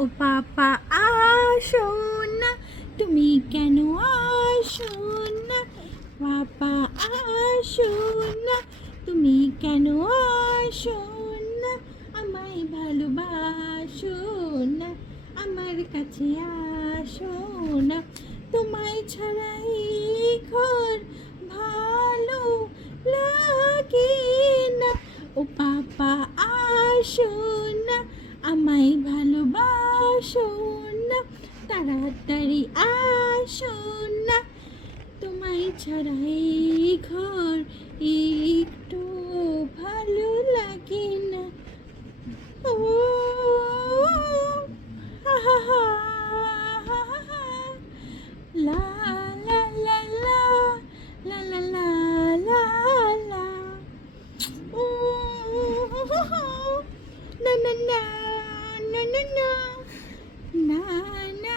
ও পাপা আসো না, তুমি কেন আসো না? পাপা আসো না, তুমি কেন আসো না? আমায় ভালোবাসো না, আমার কাছে আসো না। তোমায় ছাড়াই ঘর ভালো লাগে না। ও পাপা আসো না, আমায় ভালোবাসো না, তাড়াতাড়ি আসো না। তোমায় ছাড়াই ঘর একটু ভালো লাগে না। ও হা হা হা হা হা হা। লা লা লা লা লা লা লা লা লা। ও হো হো হো। না না না না না না না না